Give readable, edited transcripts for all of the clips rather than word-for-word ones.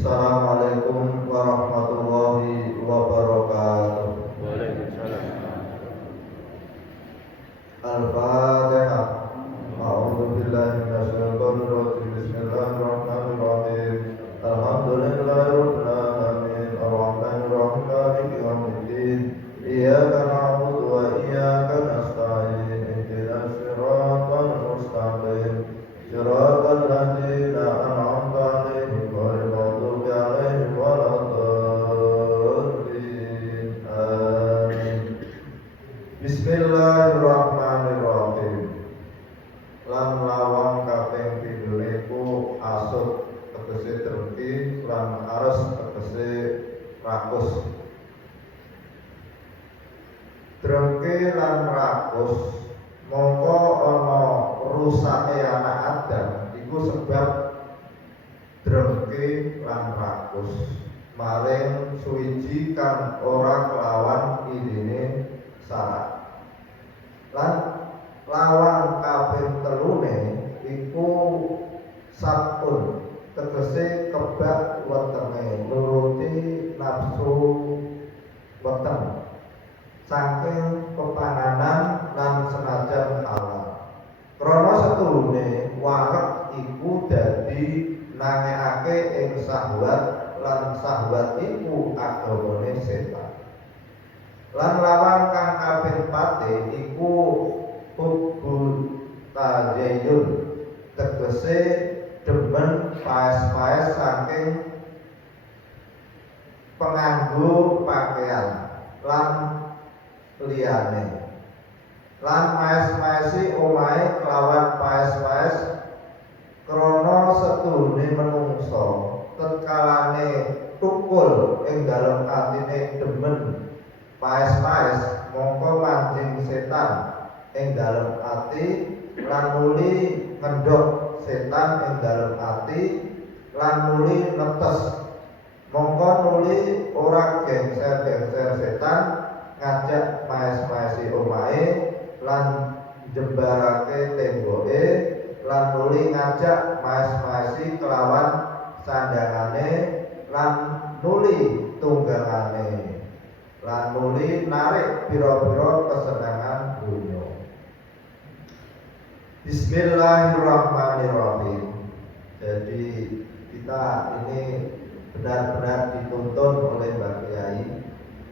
Assalamualaikum warahmatullahi wabarakatuh. Waalaikumsalam. Al-Fatihah. A'udzu billahi minasyaitonir rajim. Bismillahirrahmanirrahim. Alhamdulillahirabbil alamin. Arrahmanir rahim. Maliki yaumiddin. Iyyaka na'budu wa iyyaka nasta'in. Ihdinas siratal mustaqim. Siratal ladzina an'amta 'alaihim ghairil maghdubi 'alaihim waladdallin. Amin. Bismillahirrahmanirrahim. Lan lawang kaping pindhone asuk tegese drengki lan ares tegese rakus. Drengki lan rakus mongko ana rusake anak Adam iku sebab drengki lan rakus maring suwiji kang ora kelawan idine syarat. Lan lawan kaping telune iku sabun tegese kebak wetenge nuruti nafsu weteng saking pepanganan lan senajan halal. Krana setulune wareg iku dadi nangekake ing syahwat lan syahwat iku agamane setan. Lan lawan kang kaping pate iku hubbul tazayyun tegese demen paes-paes saking penganggo pakaian lan liyane. Lan paes-paesi omahe kelawan paes-paes krana setulune menungso tetkalane tukul ing dalem atine demen paes-paes mongko mancing setan ing dalem ati lan nuli ngendhok setan ing dalem ati lan nuli netes mongko nuli ora gengser-gengser setan ngajak paes-paesi omahe lan jembarake temboke lan nuli ngajak paes-paesi kelawan sandangane lan nuli tunggangane lan nuli narik pira-pira kesenangan dunya. Bismillahirrahmanirrahim. Jadi kita ini benar-benar dituntun oleh Mbak Kiai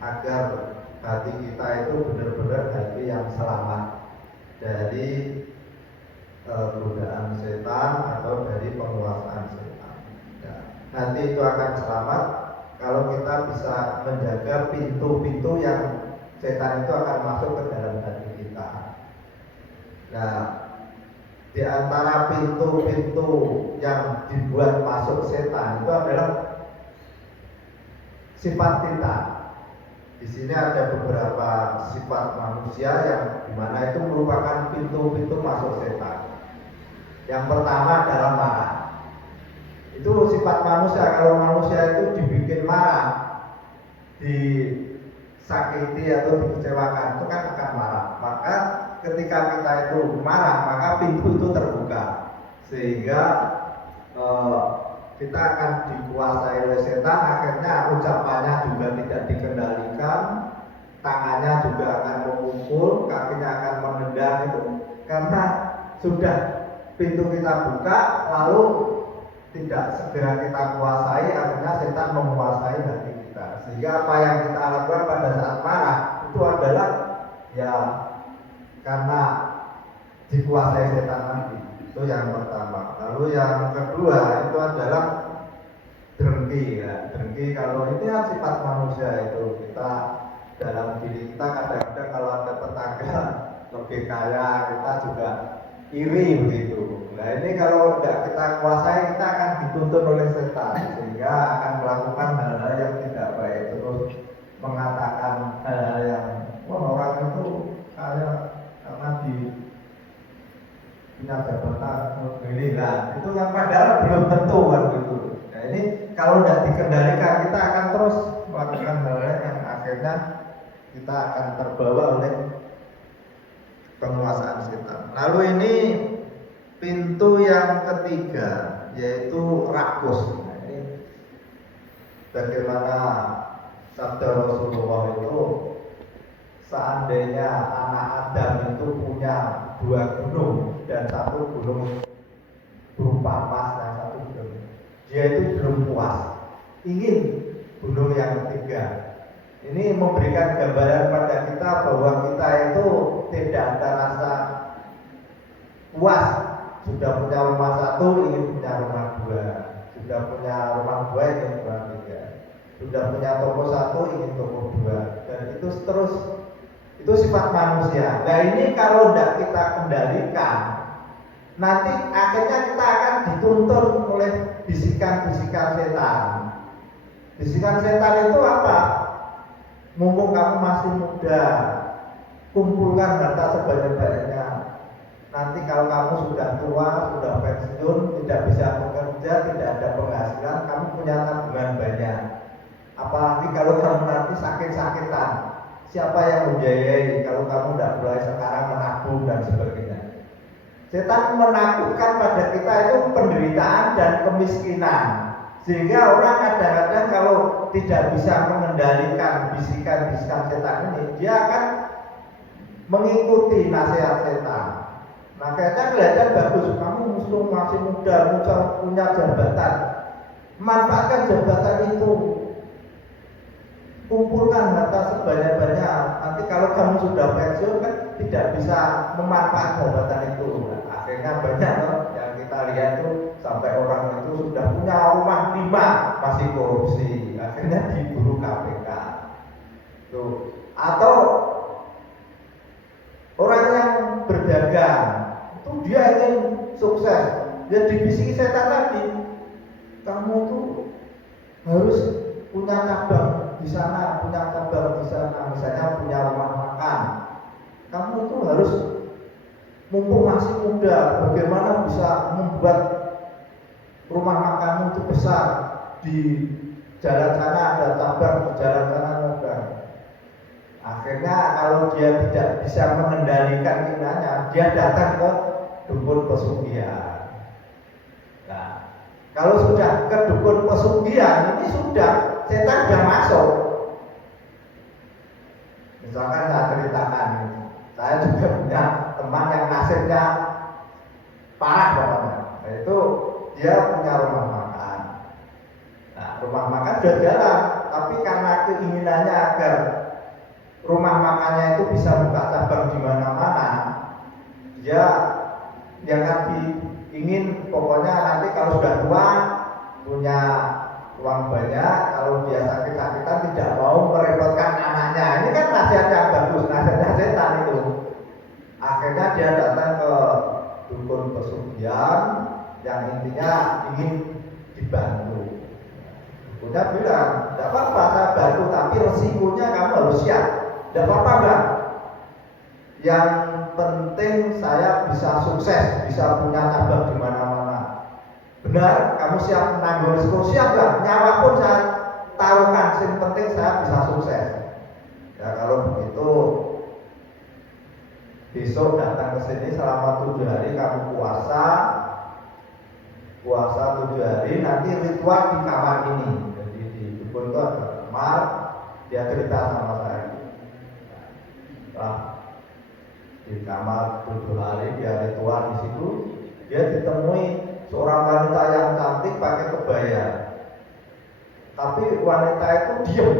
agar hati kita itu benar-benar hati yang selamat dari godaan setan atau dari penguasaan setan. Ya, hati itu akan selamat kalau kita bisa menjaga pintu-pintu yang setan itu akan masuk ke dalam hati kita. Nah, di antara pintu-pintu yang dibuat masuk setan itu adalah sifat kita. Di sini ada beberapa sifat manusia yang dimana itu merupakan pintu-pintu masuk setan. Yang pertama adalah marah. Itu sifat manusia. Kalau manusia itu dibikin marah, disakiti atau dikecewakan, itu kan akan marah. Maka ketika kita itu marah, maka pintu itu terbuka sehingga kita akan dikuasai oleh setan. Akhirnya ucapannya juga tidak dikendalikan, tangannya juga akan memukul, kakinya akan menendang itu karena sudah pintu kita buka lalu tidak segera kita kuasai. Akhirnya setan menguasai hati kita sehingga apa yang kita lakukan pada saat marah itu adalah ya karena dikuasai setan nanti. Itu yang pertama. Lalu yang kedua itu adalah drengki ya. Drengki kalau ini kan sifat manusia itu. Kita dalam diri kita kadang-kadang kalau ada tetangga lebih kaya kita juga iri begitu. Nah ini kalau tidak kita kuasai kita akan dituntun oleh setan sehingga akan melakukan hal-hal yang tidak baik, terus mengatakan hal-hal yang wah orang itu kaya karena punya jabatan begini lah, itu kan padahal belum tentu kan gitu. Nah ini kalau tidak dikendalikan kita akan terus melakukan hal-hal yang akhirnya kita akan terbawa oleh penguasaan setan. Lalu ini pintu yang ketiga yaitu rakus. Nah, ini bagaimana sabda Rasulullah itu, seandainya anak Adam itu punya 2 gunung dan 1 gunung berupa emas dan 1 gunung, dia itu belum puas, ingin gunung yang ketiga. Ini memberikan gambaran pada kita bahwa kita itu tidak ada rasa puas. Sudah punya rumah 1 ingin punya rumah 2, sudah punya rumah 2 ingin rumah 3, sudah punya toko 1 ingin toko 2, dan itu terus. Itu sifat manusia. Nah ini kalau tidak kita kendalikan, nanti akhirnya kita akan dituntun oleh bisikan-bisikan setan. Bisikan setan itu apa? Mumpung kamu masih muda, kumpulkan harta sebanyak-banyaknya. Nanti kalau kamu sudah tua, sudah pensiun, tidak bisa bekerja, tidak ada penghasilan, kamu punya tabungan banyak. Apalagi kalau kamu nanti sakit-sakitan, siapa yang membiayai kalau kamu tidak mulai sekarang menabung dan sebagainya. Setan menakutkan pada kita itu penderitaan dan kemiskinan, sehingga orang kadang-kadang kalau tidak bisa mengendalikan bisikan-bisikan setan ini, dia akan mengikuti nasihat setan. Makanya kelihatan bagus, kamu masih muda, punya jabatan, manfaatkan jabatan itu, kumpulkan harta sebanyak-banyak. Nanti kalau kamu sudah pensiun kan tidak bisa memanfaatkan jabatan itu. Nah, akhirnya banyak yang kita lihat tuh sampai orang itu sudah punya rumah 5 masih korupsi, akhirnya diburu KPK. Tuh. Atau orang yang berdagang itu dia ingin sukses, dia dibisiki setan tadi, kamu tuh harus punya cabang di sana, punya cabang di sana, misalnya punya rumah makan. Kamu tuh harus mumpung masih muda, bagaimana bisa membuat rumah makanmu itu besar, di jalan sana ada cabang, di jalan sana ada. Akhirnya kalau dia tidak bisa mengendalikan keinginannya, dia datang ke dukun pesugihan. Nah, kalau sudah ke dukun pesugihan, ini sudah setan sudah masuk. Misalkan saya ceritakan, saya juga punya teman yang nasibnya parah banget. Nah, itu dia punya rumah makan. Nah, rumah makan sudah jalan, tapi karena keinginannya agar rumah makannya itu bisa buka cabang di mana-mana, dia ingin pokoknya nanti kalau sudah tua punya uang banyak, kalau dia sakit-sakitan tidak mau merepotkan anaknya. Ini kan nasihat yang bagus, nasihat setan itu. Akhirnya dia datang ke dukun pesugihan yang intinya ingin dibantu. Dukunnya bilang, tidak apa-apa saya bantu, tapi resikonya kamu harus siap. Tidak apa-apa Mbak, yang penting saya bisa sukses, bisa punya cabang di mana-mana. Benar, kamu siap menanggung risiko? Siap Mbak, nyawa pun saya taruhkan, yang penting saya bisa sukses. Ya kalau begitu, besok datang ke sini selama 7 hari kamu puasa 7 hari, nanti ritual di kamar ini. Jadi di dukun itu ada kamar, dia cerita sama saya. Nah, di kamar 7 hari dia ritual di situ, dia ditemui seorang wanita yang cantik pakai kebaya. Tapi wanita itu diam,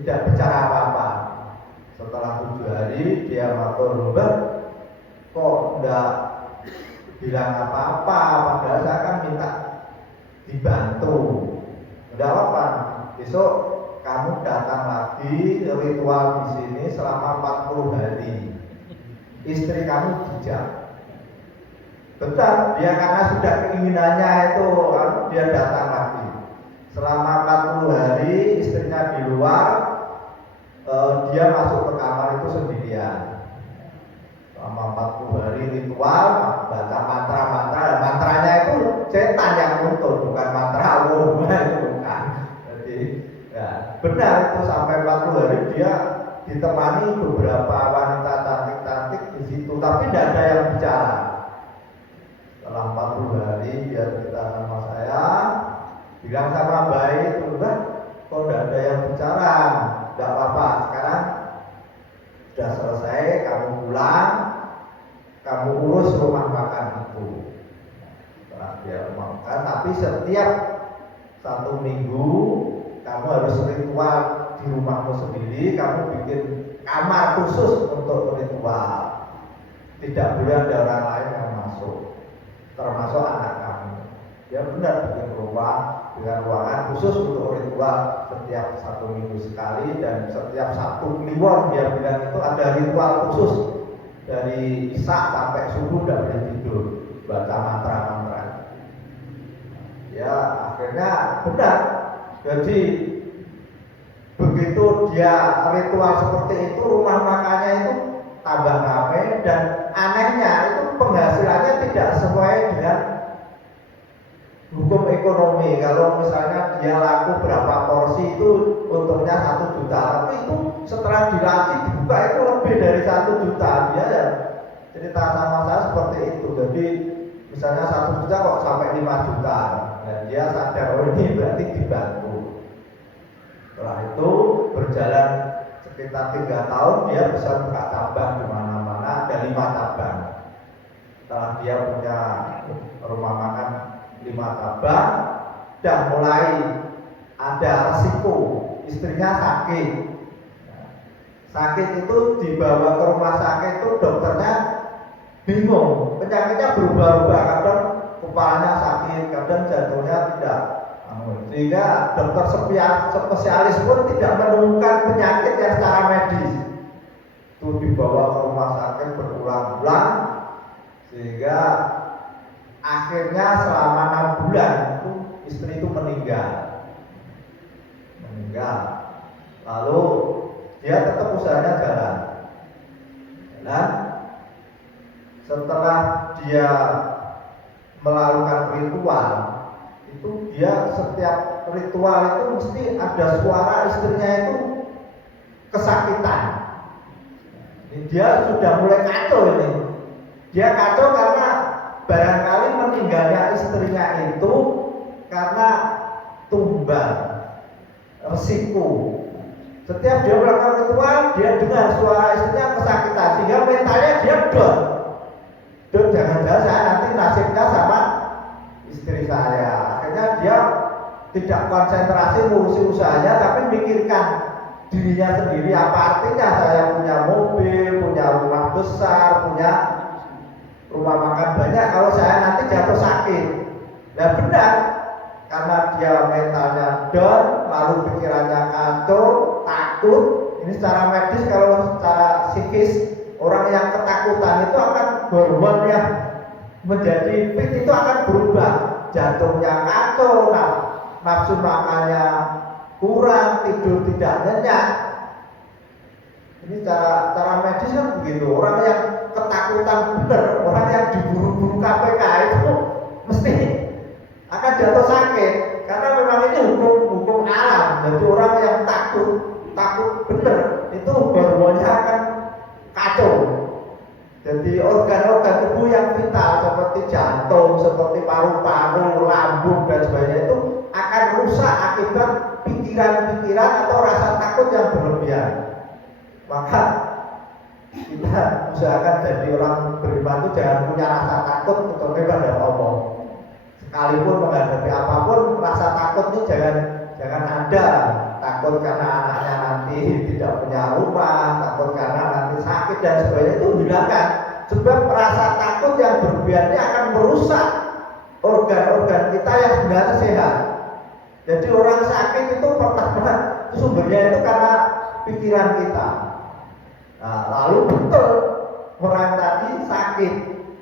tidak bicara apa-apa. Setelah 7 hari dia matur, Mbak, kok enggak bilang apa-apa, padahal saya kan minta dibantu. Enggak apa-apa, besok kamu datang lagi ritual di sini selama 40 hari. Istri kamu bijak. Betul, dia karena sudah keinginannya itu, dia datang lagi. Selama 40 hari istrinya di luar, dia masuk ke kamar itu sendirian. Selama 40 hari ritual, baca mantra-mantra. Mantranya itu setan yang nuntun, bukan mantra Allah, itu bukan. Jadi ya, benar itu sampai 40 hari dia ditemani beberapa wanita cantik-cantik di situ, tapi tidak ada yang bicara. Setelah 40 hari dia cerita sama saya, bilang sama Mbak itu, Mbak, selesai, kamu pulang, kamu urus rumah makan itu. Setelah dia rumah makan, tapi setiap 1 minggu kamu harus ritual di rumahmu sendiri, kamu bikin kamar khusus untuk ritual. Tidak boleh ada orang lain yang masuk, termasuk anak kamu. Ya benar, bikin rumah dengan ruangan khusus untuk ritual setiap 1 minggu sekali, dan setiap Sabtu Kliwon dia bilang itu ada ritual khusus dari Isya sampai subuh tidak boleh tidur, baca mantra-mantra. Ya akhirnya benar. Jadi begitu dia ritual seperti itu, rumah makannya itu tambah ramai, dan anehnya itu penghasilannya tidak sesuai dengan hukum ekonomi. Kalau misalnya dia laku berapa porsi itu untungnya 1 juta, tapi itu setelah dilatih dibuka itu lebih dari 1 juta. Dia ya cerita sama saya seperti itu. Jadi misalnya 1 juta kok sampai 5 juta, dan dia sadar oh ini berarti dibantu. Setelah itu berjalan sekitar 3 tahun, dia bisa buka cabang di mana-mana, ada 5 cabang. Setelah dia punya rumah makan 5 cabang, dan mulai ada resiko istrinya sakit. Sakit itu dibawa ke rumah sakit itu dokternya bingung, penyakitnya berubah-ubah, kadang kepalanya sakit, kadang jantungnya tidak. Sehingga dokter spesialis pun tidak menemukan penyakit yang secara medis. Itu dibawa ke rumah sakit berulang-ulang, sehingga akhirnya selama 6 bulan itu istri itu meninggal. Lalu dia tetap usahanya jalan. Setelah dia melakukan ritual itu, dia setiap ritual itu mesti ada suara istrinya itu kesakitan. Dia sudah mulai kacau ini. Dia kacau karena barangkali meninggalnya istrinya itu karena tumbal, resiko. Setiap dia melakukan ritual, dia dengar suara istrinya kesakitan, sehingga mentalnya dia down. Jangan-jangan saya nanti nasibnya sama istri saya. Akhirnya dia tidak konsentrasi ngurusi usahanya, tapi mikirkan dirinya sendiri. Apa artinya saya punya mobil, punya rumah besar, punya rumah makan banyak, kalau saya nanti jatuh sakit. Nah benar, karena dia mentalnya down, lalu pikirannya kacau, takut. Ini secara medis, kalau secara psikis, orang yang ketakutan itu akan hormon yang menjadi fit itu akan berubah. Jantungnya kacau, nafsu makannya kurang, tidur tidak nyenyak. Ini cara medis kan begitu. Orang yang ketakutan benar, orang yang diburu-buru KPK itu mesti akan jatuh sakit, karena memang ini hukum alam. Jadi orang yang takut benar itu hormonnya akan kacau. Jadi organ-organ tubuh yang vital seperti jantung, seperti paru-paru, lambung dan sebagainya itu akan rusak akibat pikiran-pikiran atau rasa takut yang berlebihan. Maka kita usahakan jadi orang beriman itu jangan punya rasa takut kecuali pada Allah. Sekalipun menghadapi apapun, rasa takut itu jangan ada. Takut karena anaknya nanti tidak punya rumah, takut karena nanti sakit dan sebagainya, itu hilangkan. Sebab rasa takut yang berlebihan ini akan merusak organ-organ kita yang sebenarnya sehat. Jadi orang sakit itu pertama sumbernya itu karena pikiran kita. Nah, lalu betul orang tadi sakit.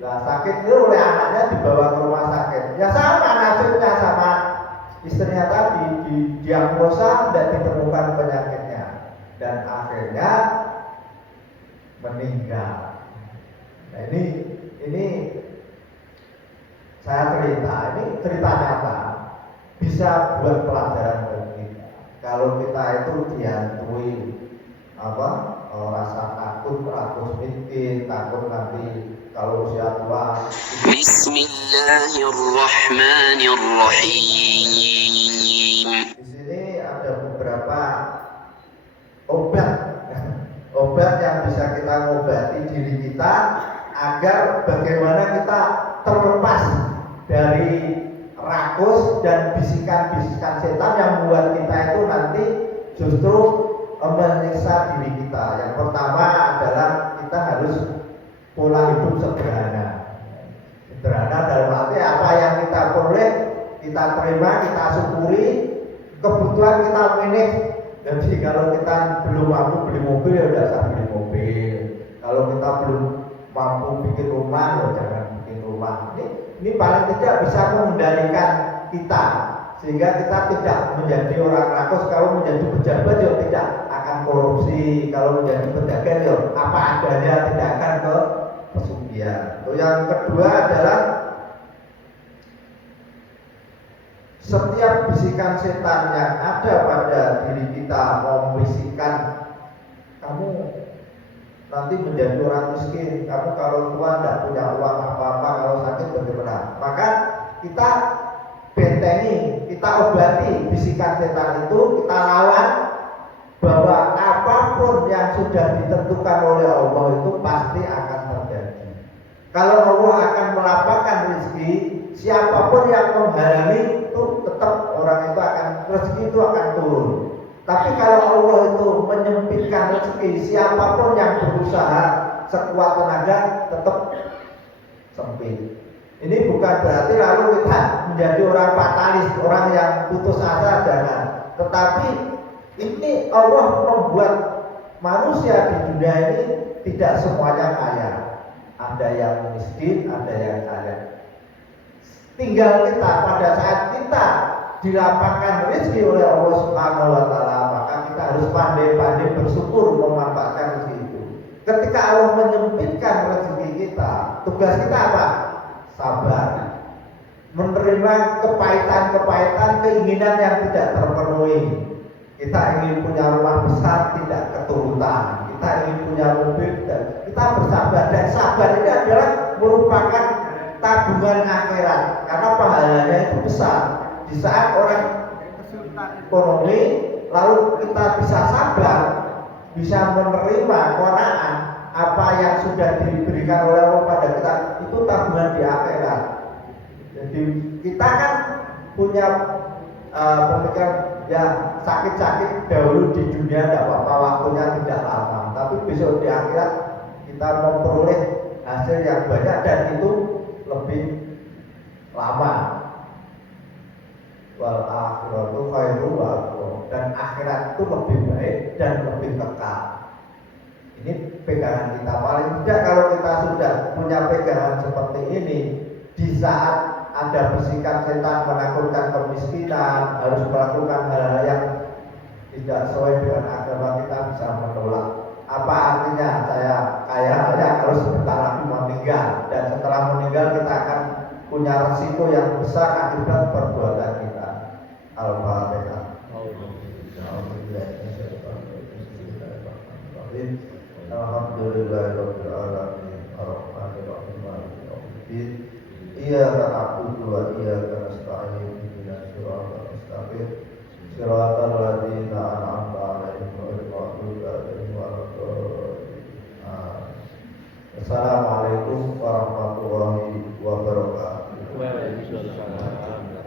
Nah, sakit itu oleh anaknya dibawa ke rumah sakit. Ya sama nasibnya sama istrinya tadi, di diagnosa dan ditemukan penyakitnya, dan akhirnya meninggal. Nah ini saya ini cerita nyata, bisa buat pelajaran bagi kita. Kalau kita itu dihantui rasa takut, rakus miskin, takut nanti kalau usia tua. Bismillahirrahmanirrahim. Di sini ada beberapa obat obat yang bisa kita ngobati diri kita agar bagaimana kita terlepas dari rakus dan bisikan-bisikan setan yang membuat kita itu nanti justru menyiksa diri kita. Yang pertama adalah kita harus pola hidup sederhana. Sederhana dalam arti apa yang kita peroleh kita terima, kita syukuri, kebutuhan kita manage. Jadi kalau kita belum mampu beli mobil ya udah usah beli mobil. Kalau kita belum mampu bikin rumah ya jangan bikin rumah. Ini paling tidak bisa mengendalikan kita sehingga kita tidak menjadi orang rakus. Kalau menjadi pejabat ya tidak akan korupsi. Kalau menjadi pedagang ya apa adanya, tidak akan ke pesugihan. Yang kedua adalah setiap bisikan setan yang ada pada diri kita membisikkan kamu nanti menjadi orang miskin, kamu kalau tua tidak punya uang apa-apa, kalau sakit bagaimana, maka kita bentengi, kita obati bisikan setan itu, kita lawan bahwa apapun yang sudah ditentukan oleh Allah itu pasti akan terjadi. Kalau Allah akan melapangkan rezeki, siapapun yang menghalangi itu tetap orang itu akan, rezeki itu akan turun. Tapi kalau Allah itu menyempitkan rezeki, siapapun yang berusaha sekuat tenaga tetap sempit. Ini bukan berarti lalu kita menjadi orang fatalis, orang yang putus asa, jangan. Tetapi ini Allah membuat manusia di dunia ini tidak semuanya kaya. Ada yang miskin, ada yang kaya. Tinggal kita pada saat kita dilapangkan rezeki oleh Allah Subhanahu wa taala, maka kita harus pandai-pandai bersyukur memanfaatkan rezeki itu. Ketika Allah menyempitkan rezeki kita, tugas kita apa? Sabar. Menerima kepahitan-kepahitan, keinginan yang tidak terpenuhi. Kita ingin punya rumah besar, tidak keturutan. Kita ingin punya mobil, kita bersabar. Dan sabar ini adalah merupakan tabungan akhirat, karena pahalanya itu besar. Di saat orang kesulitan ekonomi, lalu kita bisa sabar, bisa menerima qanaah apa yang sudah diberikan oleh Allah pada kita, itu tabungan di akhirat. Jadi kita kan punya pemikiran ya sakit-sakit dahulu di dunia tidak apa-apa, waktunya tidak lama, tapi besok di akhirat kita memperoleh hasil yang banyak dan itu lebih lama. Wal akhiratu khairu wa abqa, dan akhirat itu lebih baik dan lebih kekal. Ini pegangan kita. Paling tidak kalau kita sudah punya pegangan seperti ini, di saat ada bisikan setan menakutkan kemiskinan, harus melakukan hal-hal yang tidak sesuai dengan agama, kita bisa menolak. Apa artinya saya kaya harus sebentar lagi meninggal, dan setelah meninggal kita akan punya resiko yang besar akibat perbuatan kita. Al-Fatihah. Alhamdulillahirabbil alamin. Ar-Rahmanir Rahim. Maliki yaumiddin. Iyyaka na'budu wa iyyaka nasta'in. Ihdinas siratal mustaqim. Siratal ladzina an'amta 'alaihim ghairil maghdubi 'alaihim waladdallin. Assalamualaikum warahmatullahi wabarakatuh. Waalaikumsalam.